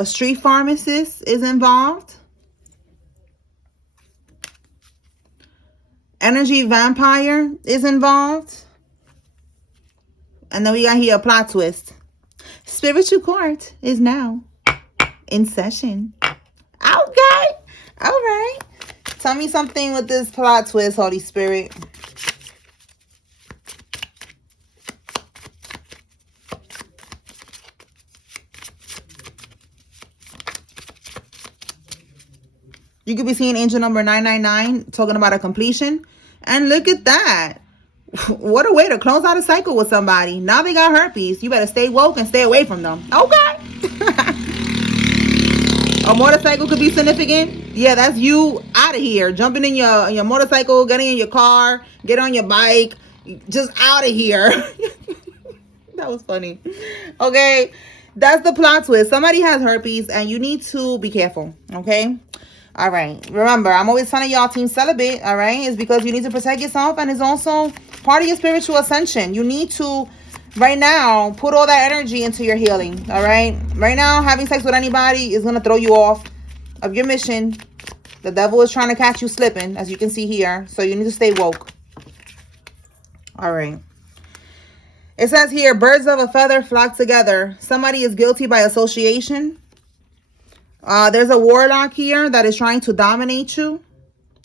A street pharmacist is involved. Energy vampire is involved. And then we got here a plot twist. Spiritual court is now in session. Okay. All right. Tell me something with this plot twist, Holy Spirit. You could be seeing angel number 999 talking about a completion. And look at that. What a way to close out a cycle with somebody. Now they got herpes. You better stay woke and stay away from them. Okay. A motorcycle could be significant. Yeah, that's you out of here. Jumping in your motorcycle, getting in your car, get on your bike. Just out of here. That was funny. Okay. That's the plot twist. Somebody has herpes and you need to be careful. Okay. All right. Remember, I'm always telling y'all team celibate. All right. It's because you need to protect yourself, and it's also part of your spiritual ascension. You need to, right now, put all that energy into your healing. All right. Right now, having sex with anybody is going to throw you off of your mission. The devil is trying to catch you slipping, as you can see here. So you need to stay woke. All right. It says here, birds of a feather flock together. Somebody is guilty by association. There's a warlock here that is trying to dominate you.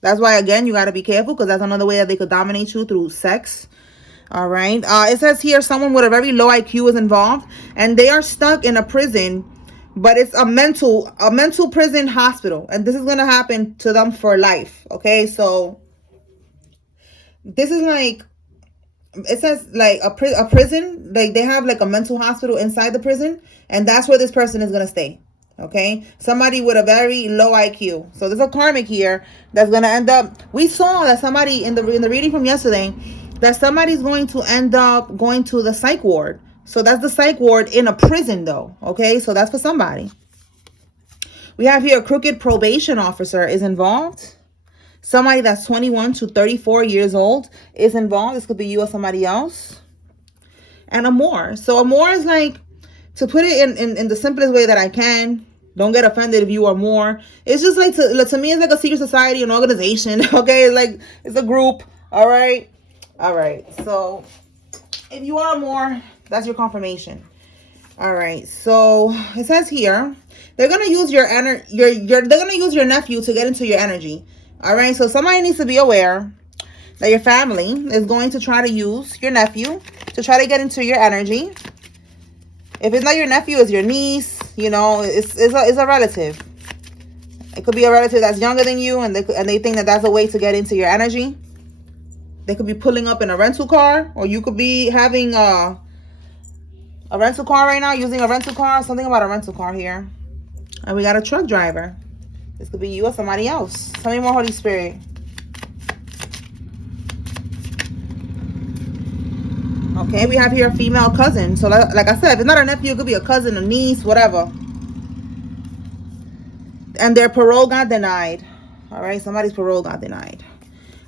That's why, again, you got to be careful, because that's another way that they could dominate you, through sex. All right. It says here someone with a very low IQ is involved, and they are stuck in a prison, but it's a mental prison hospital, and this is going to happen to them for life. Okay. So this is like, it says like a prison, like they have like a mental hospital inside the prison, and that's where this person is going to stay. Okay, somebody with a very low IQ. So there's a karmic here that's going to end up, we saw that somebody in the reading from yesterday, that somebody's going to end up going to the psych ward. So that's the psych ward in a prison though. Okay, so that's for somebody. We have here a crooked probation officer is involved. Somebody that's 21 to 34 years old is involved. This could be you or somebody else. And a more. So a more is like, to put it in the simplest way that I can, don't get offended if you are more. It's just like, to me, it's like a secret society, an organization. Okay, it's like, it's a group. All right. All right. So if you are more, that's your confirmation. All right. So it says here, they're going to use they're going to use your nephew to get into your energy. All right. So somebody needs to be aware that your family is going to try to use your nephew to try to get into your energy. If it's not your nephew, it's your niece. You know, it's a relative. It could be a relative that's younger than you, and they think that that's a way to get into your energy. They could be pulling up in a rental car, or you could be having a rental car right now, using a rental car. Something about a rental car here. And we got a truck driver. This could be you or somebody else. Tell me more, Holy Spirit. Okay, we have here a female cousin. So like I said, if it's not a nephew, it could be a cousin, a niece, whatever. And their parole got denied. All right, somebody's parole got denied.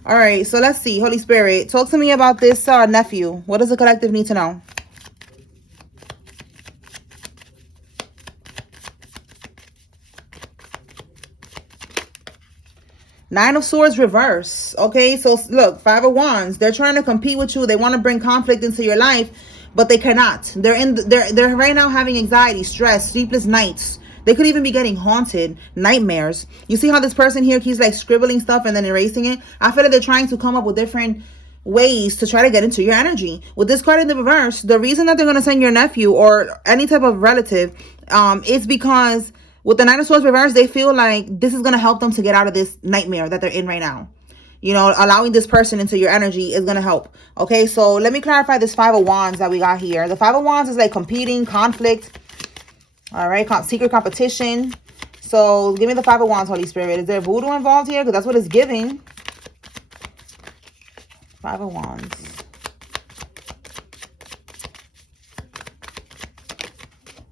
All right, so let's see. Holy Spirit, talk to me about this nephew. What does the collective need to know? Nine of Swords reverse. Okay, so look, Five of Wands. They're trying to compete with you. They want to bring conflict into your life, but they cannot. They're right now having anxiety, stress, sleepless nights. They could even be getting haunted, nightmares. You see how this person here keeps like scribbling stuff and then erasing it? I feel like they're trying to come up with different ways to try to get into your energy. With this card in the reverse, the reason that they're going to send your nephew or any type of relative is because with the Nine of Swords reverse, they feel like this is going to help them to get out of this nightmare that they're in right now. You know, allowing this person into your energy is going to help. Okay, so let me clarify this Five of Wands that we got here. The Five of Wands is like competing, conflict. All right, secret competition. So give me the Five of Wands, Holy Spirit. Is there voodoo involved here? Because that's what it's giving. Five of Wands.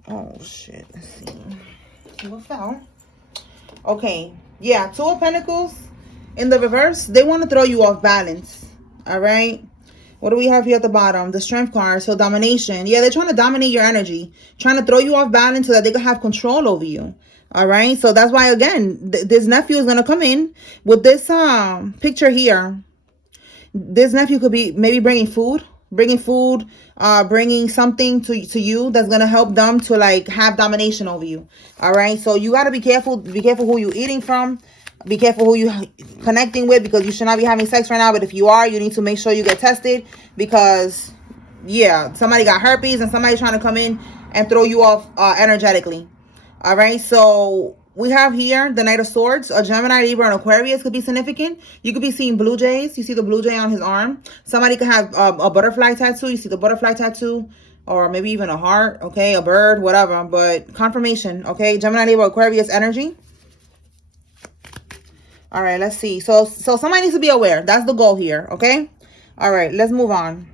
Oh, shit. Let's see. What fell? Okay. Yeah, Two of Pentacles in the reverse. They want to throw you off balance. All right. What do we have here at the bottom? The Strength card. So domination. Yeah, they're trying to dominate your energy. Trying to throw you off balance so that they can have control over you. All right. So that's why, again, this nephew is going to come in with this picture here. This nephew could be maybe bringing food, bringing something to you that's going to help them to like have domination over you. All right. So you got to be careful. Be careful who you're eating from. Be careful who you connecting with, because you should not be having sex right now. But if you are, you need to make sure you get tested, because yeah, somebody got herpes and somebody's trying to come in and throw you off energetically. All right. So we have here the Knight of Swords. A Gemini, Libra, and Aquarius could be significant. You could be seeing blue jays. You see the blue jay on his arm. Somebody could have a butterfly tattoo. You see the butterfly tattoo, or maybe even a heart. Okay, a bird, whatever. But confirmation. Okay, Gemini, Libra, Aquarius energy. All right, let's see. So somebody needs to be aware. That's the goal here, okay? All right, let's move on.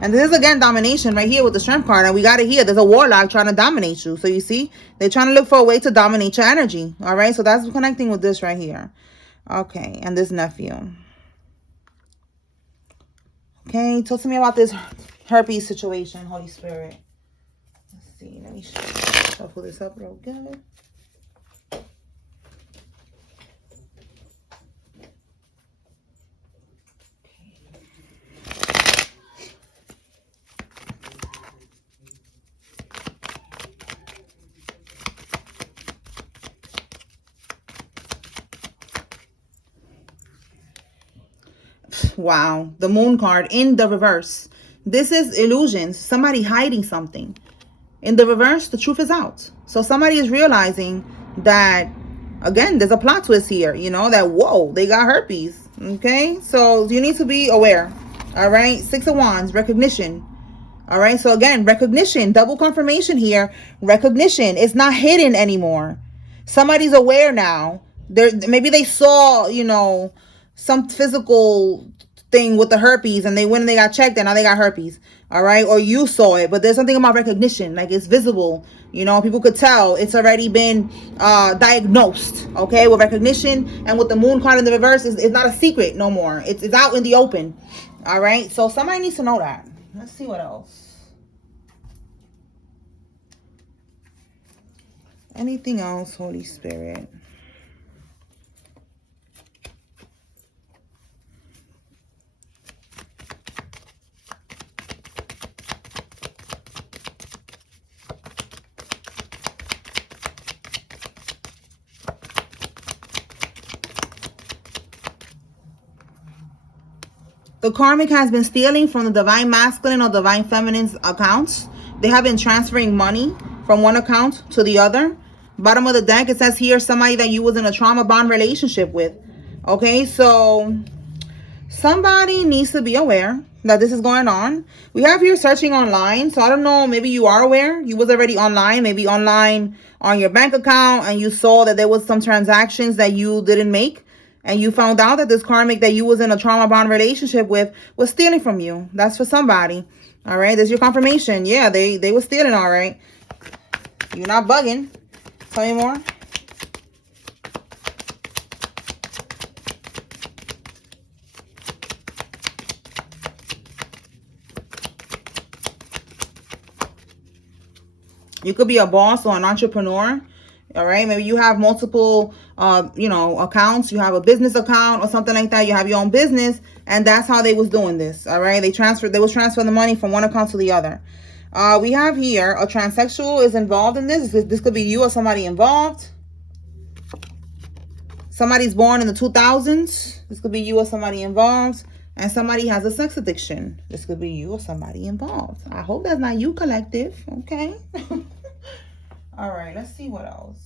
And this is, again, domination right here with the Strength card. And we got it here. There's a warlock trying to dominate you. So you see, they're trying to look for a way to dominate your energy. All right, so that's connecting with this right here. Okay, and this nephew. Okay, talk to me about this herpes situation, Holy Spirit. Let's see. Let me shuffle this up real good. Wow, the Moon card in the reverse. This is illusions. Somebody hiding something. In the reverse, the truth is out. So somebody is realizing that, again, there's a plot twist here, you know, that, whoa, they got herpes. Okay, so you need to be aware. All right, Six of Wands, recognition. All right, so again, recognition, double confirmation here. Recognition, it's not hidden anymore. Somebody's aware now. Maybe they saw, you know, some physical thing with the herpes, and they went and they got checked, and now they got herpes. All right, or you saw it, but there's something about recognition, like it's visible. You know, people could tell it's already been diagnosed. Okay, with recognition, and with the Moon card in the reverse, it's not a secret no more. It's out in the open. All right, so somebody needs to know that. Let's see what else. Anything else, Holy Spirit? The karmic has been stealing from the divine masculine or divine feminine's accounts. They have been transferring money from one account to the other. Bottom of the deck, it says here, somebody that you was in a trauma bond relationship with. Okay, so somebody needs to be aware that this is going on. We have here searching online. So I don't know, maybe you are aware. You was already online, maybe online on your bank account, and you saw that there was some transactions that you didn't make. And you found out that this karmic that you was in a trauma bond relationship with was stealing from you. That's for somebody. All right. There's your confirmation. Yeah, they were stealing. All right. You're not bugging. Tell me more. You could be a boss or an entrepreneur. All right, maybe you have multiple, you know, accounts. You have a business account or something like that. You have your own business, and that's how they was doing this. All right, they was transferring the money from one account to the other. We have here a transsexual is involved in this. This could be you or somebody involved. Somebody's born in the 2000s. This could be you or somebody involved. And somebody has a sex addiction. This could be you or somebody involved. I hope that's not you, collective. Okay. All right, let's see what else.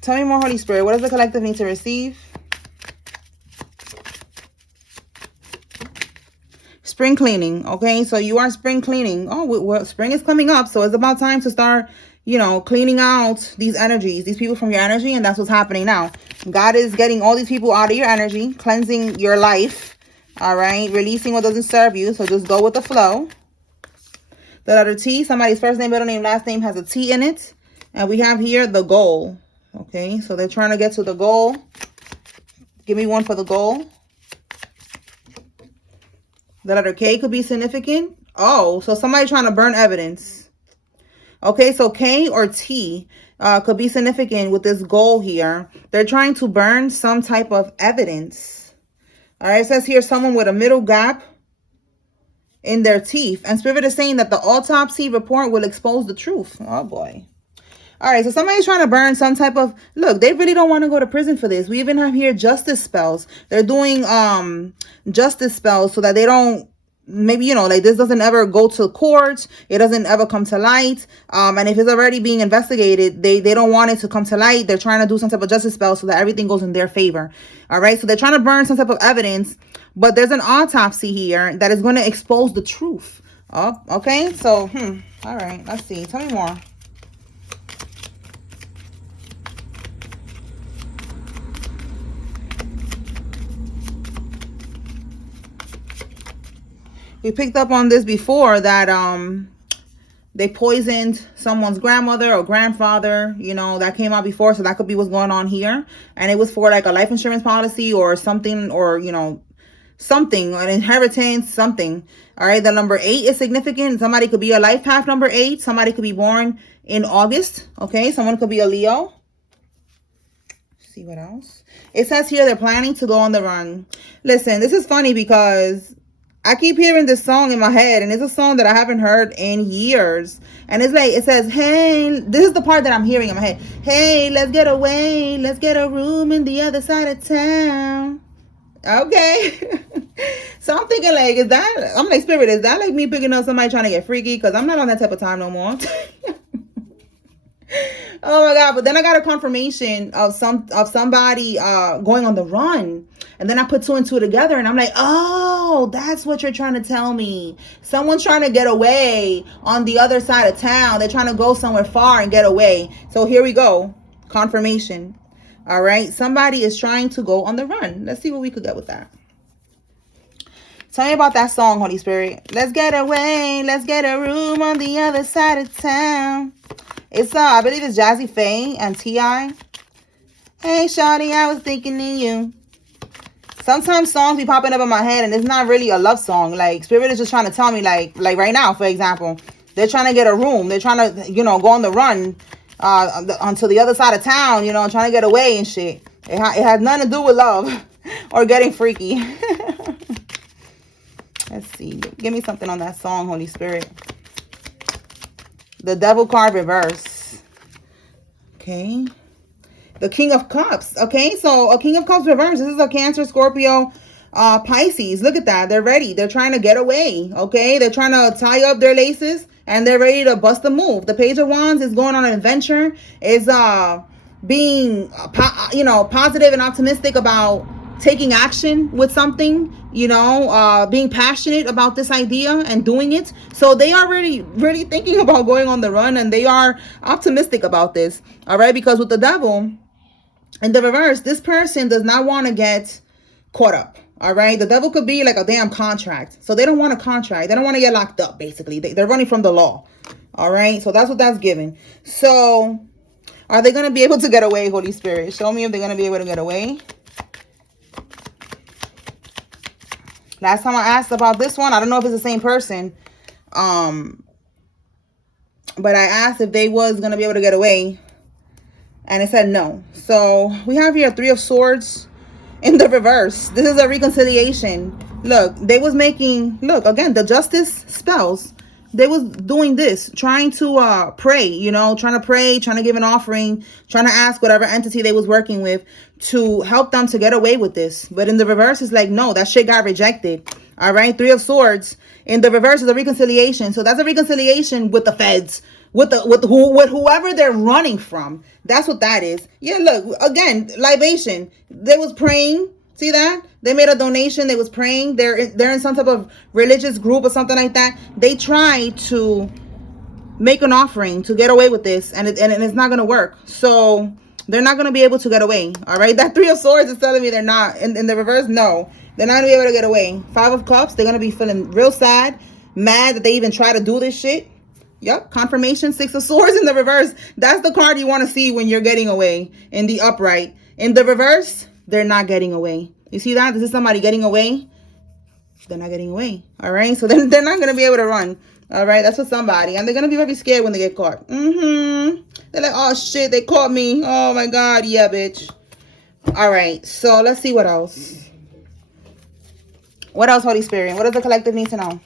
Tell me more, Holy Spirit. What does the collective need to receive? Spring cleaning. Okay, so you are spring cleaning. Oh, well, spring is coming up, so it's about time to start, you know, cleaning out these energies, these people from your energy, and that's what's happening now. God is getting all these people out of your energy, cleansing your life. All right, releasing what doesn't serve you. So just go with the flow. The letter T, somebody's first name, middle name, last name has a T in it. And we have here the goal. Okay, so they're trying to get to the goal. Give me one for the goal. The letter K could be significant. Oh, so somebody trying to burn evidence. Okay, so K or T could be significant with this goal here. They're trying to burn some type of evidence. All right, it says here someone with a middle gap in their teeth. And Spirit is saying that the autopsy report will expose the truth. Oh, boy. All right, so somebody's trying to burn some type of... Look, they really don't want to go to prison for this. We even have here justice spells. They're doing justice spells so that they don't... Maybe, you know, like this doesn't ever go to court. It doesn't ever come to light. And if it's already being investigated, they don't want it to come to light. They're trying to do some type of justice spell so that everything goes in their favor. All right, so they're trying to burn some type of evidence. But there's an autopsy here that is going to expose the truth. Oh, okay. So, all right. Let's see. Tell me more. We picked up on this before that they poisoned someone's grandmother or grandfather. You know, that came out before. So that could be what's going on here. And it was for like a life insurance policy or something, or, you know, something, an inheritance, something. All right, the number 8 is significant. Somebody could be a life path number 8. Somebody could be born in August. Okay, someone could be a Leo. Let's see what else. It says here they're planning to go on the run. Listen, this is funny because I keep hearing this song in my head, and it's a song that I haven't heard in years. And it's like, it says, hey, this is the part that I'm hearing in my head. Hey, let's get away. Let's get a room in the other side of town. Okay. So I'm thinking like, I'm like, Spirit, is that like me picking up somebody trying to get freaky? Because I'm not on that type of time no more. Oh my God. But then I got a confirmation of somebody going on the run. And then I put 2 and 2 together, and I'm like, oh, that's what you're trying to tell me. Someone's trying to get away on the other side of town. They're trying to go somewhere far and get away. So here we go. Confirmation. All right. Somebody is trying to go on the run. Let's see what we could get with that. Tell me about that song, Holy Spirit. Let's get away. Let's get a room on the other side of town. It's, I believe it's Jazzy Faye and T.I. Hey, shawty, I was thinking of you. Sometimes songs be popping up in my head, and it's not really a love song. Like, Spirit is just trying to tell me, like right now, for example, they're trying to get a room. They're trying to, you know, go on the run onto the other side of town, you know, trying to get away and shit. It has nothing to do with love or getting freaky. Let's see. Give me something on that song, Holy Spirit. The Devil card reverse. Okay. The King of Cups. Okay, so a King of Cups reverse. This is a Cancer, Scorpio, Pisces. Look at that. They're ready. They're trying to get away. Okay, they're trying to tie up their laces, and they're ready to bust a move. The Page of Wands is going on an adventure. Is being positive and optimistic about taking action with something, you know, being passionate about this idea and doing it. So they are really thinking about going on the run, and they are optimistic about this. All right, because with the Devil in the reverse, this person does not want to get caught up. All right, the Devil could be like a damn contract. So they don't want a contract. They don't want to get locked up, basically. They're running from the law. All right, so that's what that's giving. So are they going to be able to get away, Holy Spirit? Show me if they're going to be able to get away. Last time I asked about this one, I don't know if it's the same person. But I asked if they was going to be able to get away, and it said no. So we have here 3 of Swords in the reverse. This is a reconciliation. Look, they was making, look, again, the justice spells. They was doing this, trying to pray, you know, trying to pray, trying to give an offering, trying to ask whatever entity they was working with to help them to get away with this. But in the reverse, it's like, no, that shit got rejected. All right, 3 of Swords. In the reverse is a reconciliation. So that's a reconciliation with the feds, with whoever they're running from. That's what that is. Yeah, look, again, libation. They was praying. See that? They made a donation. They was praying. They're in some type of religious group or something like that. They tried to make an offering to get away with this, and it's not going to work. So they're not going to be able to get away. All right? That 3 of Swords is telling me they're not. In the reverse, no. They're not going to be able to get away. 5 of Cups, they're going to be feeling real sad, mad that they even try to do this shit. Yep, confirmation. 6 of Swords in the reverse. That's the card you want to see when you're getting away in the upright. In the reverse, they're not getting away. You see that? This is somebody getting away. They're not getting away. All right. So then they're not going to be able to run. All right. That's for somebody. And they're going to be very scared when they get caught. They're like, oh, shit, they caught me. Oh, my God. Yeah, bitch. All right. So let's see what else. What else, Holy Spirit? What does the collective need to know?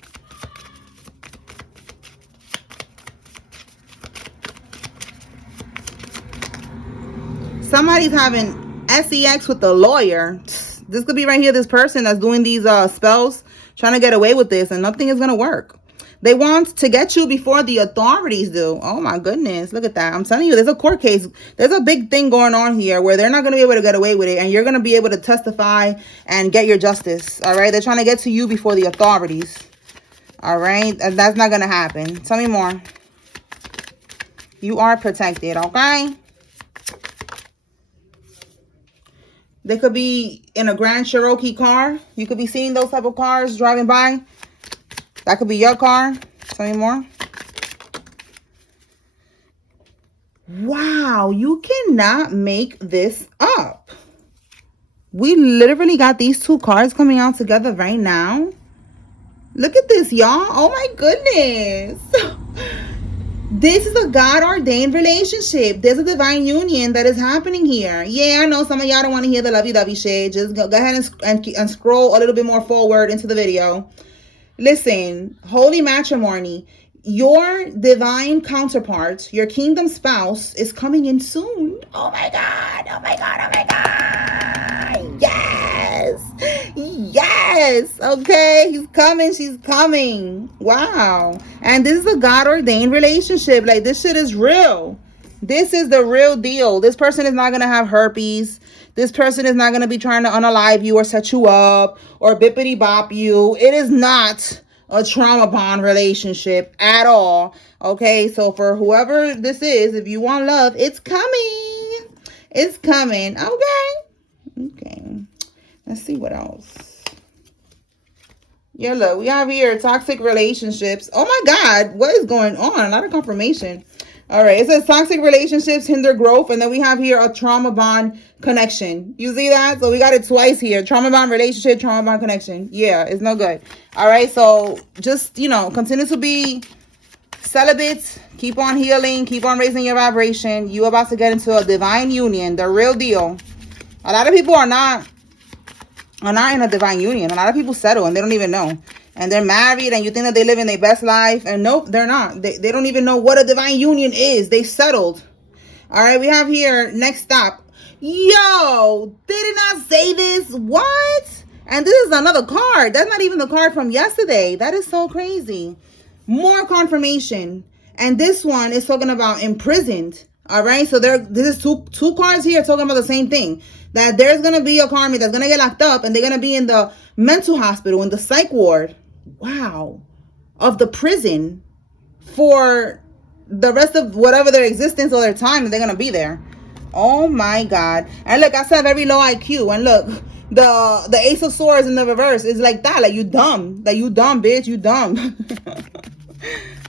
Somebody's having sex with the lawyer. This could be right here, this person that's doing these spells, trying to get away with this, and nothing is going to work. They want to get you before the authorities do. Oh, my goodness. Look at that. I'm telling you, there's a court case. There's a big thing going on here where they're not going to be able to get away with it, and you're going to be able to testify and get your justice. All right? They're trying to get to you before the authorities. All right? And that's not going to happen. Tell me more. You are protected, okay? They could be in a Grand Cherokee car. You could be seeing those type of cars driving by. That could be your car. Tell me more. Wow, you cannot make this up. We literally got these two cards coming out together right now. Look at this, y'all. Oh my goodness. This is a God-ordained relationship. There's a divine union that is happening here. Yeah, I know some of y'all don't want to hear the lovey-dovey shade. Just go ahead and scroll a little bit more forward into the video. Listen, holy matrimony. Your divine counterpart, your kingdom spouse, is coming in soon. Oh my God. Oh my God. Oh my God. Yes. Yes. Okay. He's coming. She's coming. Wow. And this is a God-ordained relationship. Like, this shit is real. This is the real deal. This person is not going to have herpes. This person is not going to be trying to unalive you or set you up or bippity bop you. It is not a trauma bond relationship at all. Okay, so for whoever this is, if you want love, it's coming. It's coming. Okay. Let's see what else. Yeah, look, we have here toxic relationships. Oh my God, what is going on? A lot of confirmation. All right, it says toxic relationships hinder growth, and then we have here a trauma bond connection. You see that? So we got it twice here. Trauma bond relationship, trauma bond connection. Yeah, it's no good. All right, so just, continue to be celibate. Keep on healing. Keep on raising your vibration. You about to get into a divine union, the real deal. A lot of people are not in a divine union. A lot of people settle and they don't even know. And they're married and you think that they live in their best life. And nope, they're not. They don't even know what a divine union is. They settled. All right, we have here, next stop. Yo, they did not say this. What? And this is another card. That's not even the card from yesterday. That is so crazy. More confirmation. And this one is talking about imprisoned. All right, so this is two cards here talking about the same thing. That there's going to be a karmic that's going to get locked up and they're going to be in the mental hospital, in the psych ward. Wow. Of the prison for the rest of whatever their existence or their time that they're going to be there. Oh my God. And look, I said very low IQ. And look, the Ace of Swords in the reverse is like that. Like, you dumb. Like, you dumb, bitch. You dumb.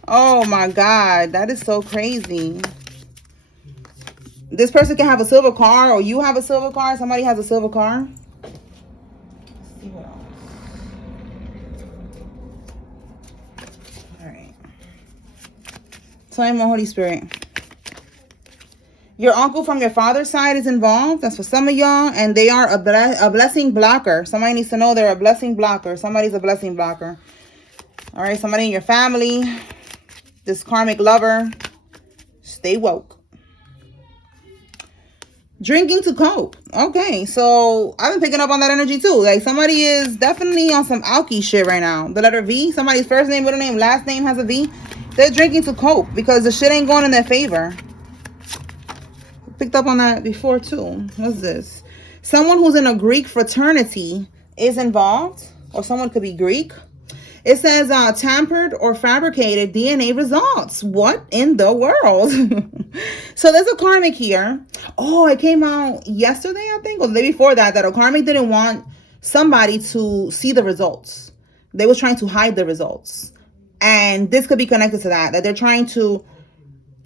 Oh my God. That is so crazy. This person can have a silver car, or you have a silver car. Somebody has a silver car. Let's see what else. All right. Tell me more, Holy Spirit. Your uncle from your father's side is involved. That's for some of y'all. And they are a blessing blocker. Somebody needs to know they're a blessing blocker. Somebody's a blessing blocker. All right. Somebody in your family. This karmic lover. Stay woke. Drinking to cope. Okay, so I've been picking up on that energy too. Like, somebody is definitely on some alky shit right now. The letter V, somebody's first name, middle name, last name has a V. They're drinking to cope because the shit ain't going in their favor. Picked up on that before too. What's this? Someone who's in a Greek fraternity is involved, or someone could be Greek. It says tampered or fabricated DNA results. What in the world? So there's a karmic here. Oh, it came out yesterday, I think, or the day before that a karmic didn't want somebody to see the results. They were trying to hide the results. And this could be connected to that they're trying to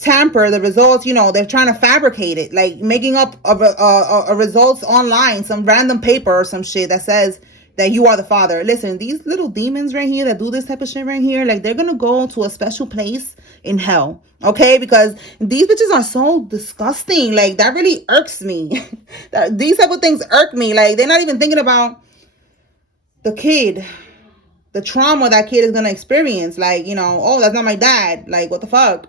tamper the results. You know, they're trying to fabricate it, like making up a results online, some random paper or some shit that says that you are the father. Listen, these little demons right here that do this type of shit right here, like they're gonna go to a special place in hell, okay? Because these bitches are so disgusting. Like that really irks me. These type of things irk me. Like they're not even thinking about the kid, the trauma that kid is gonna experience. Like, you know, oh, that's not my dad. Like, what the fuck?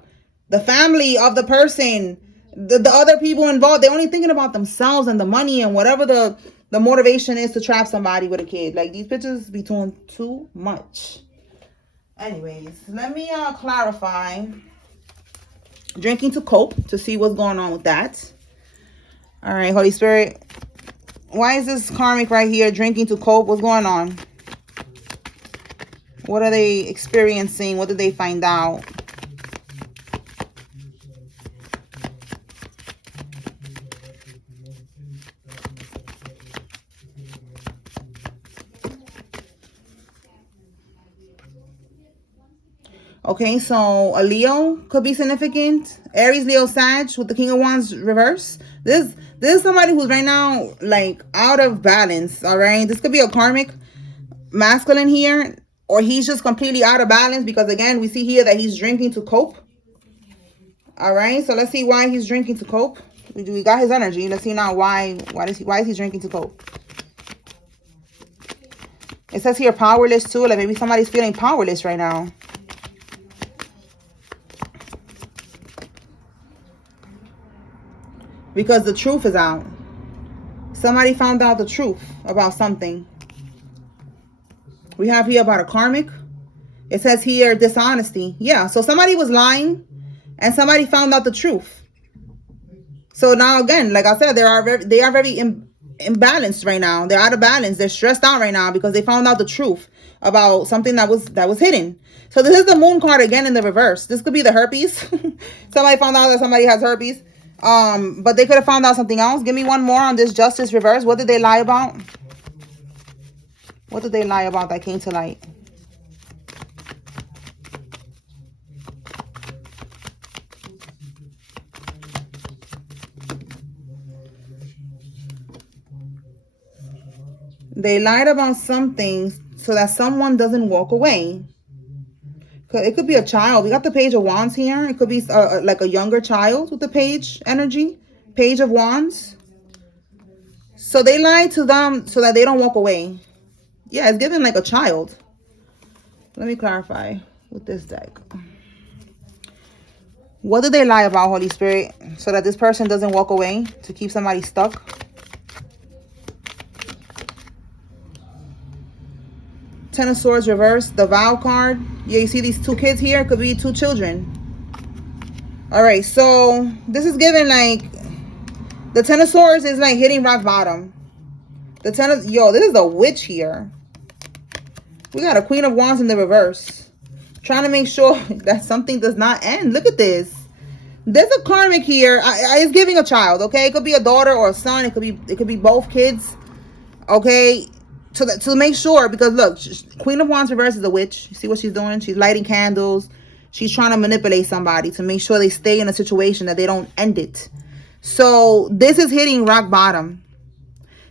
The family of the person, the other people involved, they're only thinking about themselves and the money and whatever the motivation is to trap somebody with a kid. Like, these bitches be doing too much. Anyways, let me clarify. Drinking to cope, to see what's going on with that. All right, Holy Spirit. Why is this karmic right here drinking to cope? What's going on? What are they experiencing? What did they find out? Okay, so a Leo could be significant. Aries, Leo, Sag with the King of Wands reverse. This is somebody who's right now like out of balance. All right, this could be a karmic masculine here, or he's just completely out of balance because again we see here that he's drinking to cope. All right, so let's see why he's drinking to cope. We got his energy. Let's see now why is he drinking to cope. It says here powerless too. Like maybe somebody's feeling powerless right now. Because the truth is out. Somebody found out the truth about something. We have here about a karmic. It says here dishonesty. Yeah, so somebody was lying and somebody found out the truth. So now again, like I said, they are very imbalanced right now. They're out of balance. They're stressed out right now because they found out the truth about something that was hidden. So this is the moon card again in the reverse. This could be the herpes. Somebody found out that somebody has herpes. But they could have found out something else. Give me one more on this justice reverse. What did they lie about? What did they lie about that came to light? They lied about something so that someone doesn't walk away. It could be a child. We got the Page of Wands here. It could be like a younger child with the page energy. Page of Wands. So they lied to them so that they don't walk away. Yeah, it's given like a child. Let me clarify with this deck. What did they lie about, Holy Spirit, so that this person doesn't walk away, to keep somebody stuck? Ten of Swords reverse, the vow card. Yeah, you see these two kids here? It could be two children. All right, so this is given like the Ten of Swords is like hitting rock bottom. The Ten of, yo, this is a witch here. We got a Queen of Wands in the reverse. Trying to make sure that something does not end. Look at this. There's a karmic here. It's giving a child, okay? It could be a daughter or a son. It could be both kids, okay? To make sure, because look, Queen of Wands reverse is a witch. You see what she's doing? She's lighting candles. She's trying to manipulate somebody to make sure they stay in a situation, that they don't end it. So this is hitting rock bottom.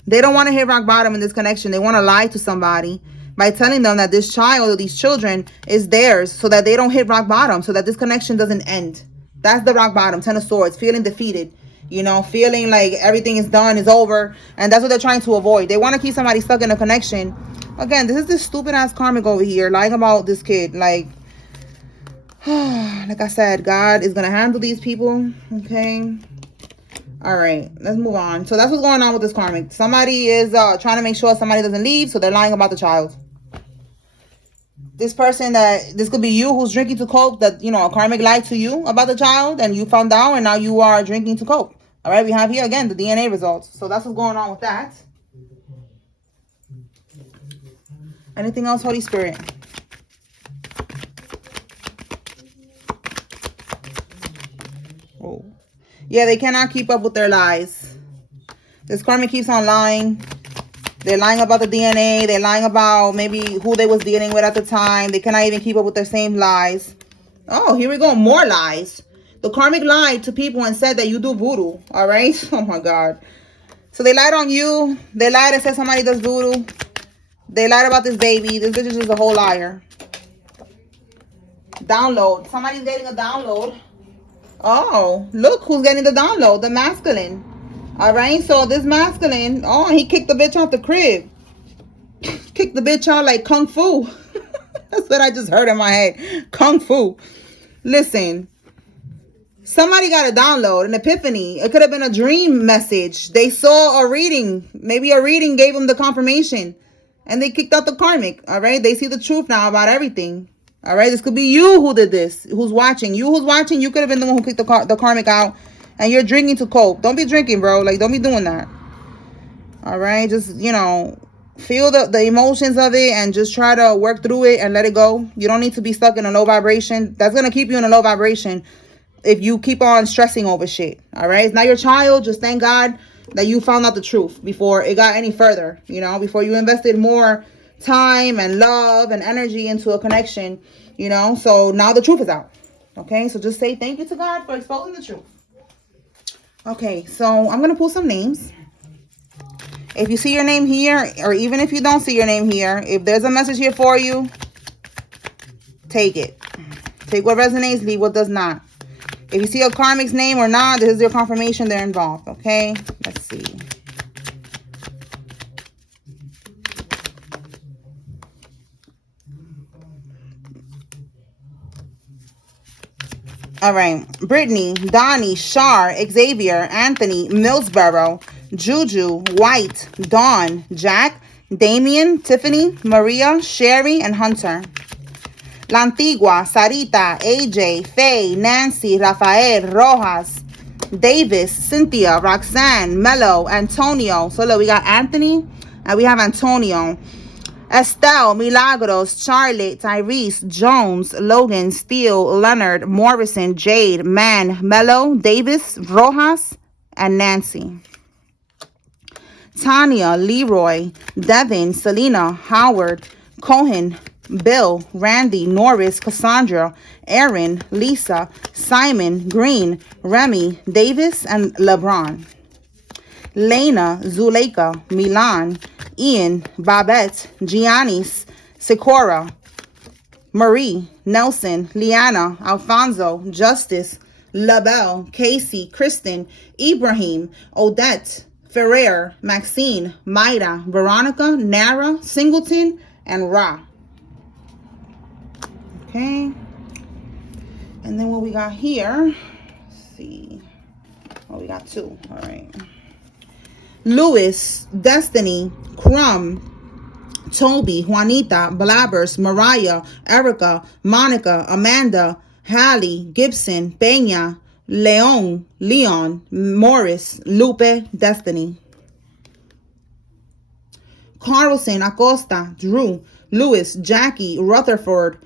They don't want to hit rock bottom in this connection. They want to lie to somebody by telling them that this child or these children is theirs, so that they don't hit rock bottom, so that this connection doesn't end. That's the rock bottom. Ten of Swords, feeling defeated. You know, feeling like everything is done, is over. And that's what they're trying to avoid. They want to keep somebody stuck in a connection. Again, this is this stupid ass karmic over here lying about this kid. Like I said, God is going to handle these people. Okay. All right, let's move on. So that's what's going on with this karmic. Somebody is trying to make sure somebody doesn't leave. So they're lying about the child. This person, this could be you who's drinking to cope, that, you know, a karmic lied to you about the child and you found out and now you are drinking to cope. All right, we have here again the DNA results. So that's what's going on with that. Anything else, Holy Spirit? Oh, yeah, they cannot keep up with their lies. This karmic keeps on lying. They're lying about the DNA. They're lying about maybe who they was dealing with at the time. They cannot even keep up with their same lies. Oh, here we go. More lies. The karmic lied to people and said that you do voodoo. All right. Oh my God. So they lied on you. They lied and said somebody does voodoo. They lied about this baby. This bitch is just a whole liar. Download. Somebody's getting a download. Oh, look who's getting the download. The masculine. All right. So this masculine. Oh, he kicked the bitch out the crib. Kicked the bitch out like kung fu. That's what I just heard in my head. Kung fu. Listen. Somebody got a download, an epiphany. It could have been a dream message. They saw a reading. Maybe a reading gave them the confirmation. And they kicked out the karmic. All right. They see the truth now about everything. All right. This could be you who did this. Who's watching. You who's watching. You could have been the one who kicked the karmic out. And you're drinking to cope. Don't be drinking, bro. Like, don't be doing that. All right. Just, you know, feel the emotions of it and just try to work through it and let it go. You don't need to be stuck in a low vibration. That's going to keep you in a low vibration if you keep on stressing over shit. All right. It's not your child. Just thank God that you found out the truth before it got any further, you know, before you invested more time and love and energy into a connection, you know. So now the truth is out. Okay. So just say thank you to God for exposing the truth. Okay. So I'm going to pull some names. If you see your name here, or even if you don't see your name here, if there's a message here for you, take it. Take what resonates, leave what does not. If you see a karmic's name or not, this is your confirmation they're involved, okay? Let's see. All right. Brittany, Donnie, Shar, Xavier, Anthony, Millsboro, Juju, White, Dawn, Jack, Damien, Tiffany, Maria, Sherry, and Hunter. La Antigua, Sarita, AJ, Faye, Nancy, Rafael, Rojas, Davis, Cynthia, Roxanne, Mello, Antonio. So look, we got Anthony and we have Antonio. Estelle, Milagros, Charlotte, Tyrese, Jones, Logan, Steele, Leonard, Morrison, Jade, Man, Mello, Davis, Rojas, and Nancy. Tanya, Leroy, Devin, Selena, Howard, Cohen, Bill, Randy, Norris, Cassandra, Aaron, Lisa, Simon, Green, Remy, Davis, and LeBron. Lena, Zuleika, Milan, Ian, Babette, Giannis, Sikora, Marie, Nelson, Liana, Alfonso, Justice, LaBelle, Casey, Kristen, Ibrahim, Odette, Ferrer, Maxine, Maida, Veronica, Nara, Singleton, and Ra. Okay. And then what we got here, let's see. Oh, we got two. All right. Louis, Destiny, Crumb, Toby, Juanita, Blabbers, Mariah, Erica, Monica, Amanda, Hallie, Gibson, Peña, Leon, Morris, Lupe, Destiny. Carlson, Acosta, Drew, Lewis, Jackie, Rutherford,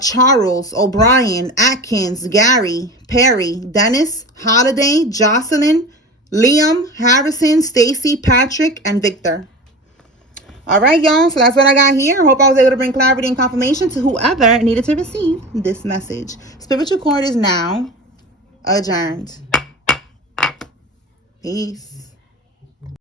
Charles, O'Brien, Atkins, Gary, Perry, Dennis, Holiday, Jocelyn, Liam, Harrison, Stacy, Patrick, and Victor. All right, y'all. So that's what I got here. Hope I was able to bring clarity and confirmation to whoever needed to receive this message. Spiritual Court is now adjourned. Peace.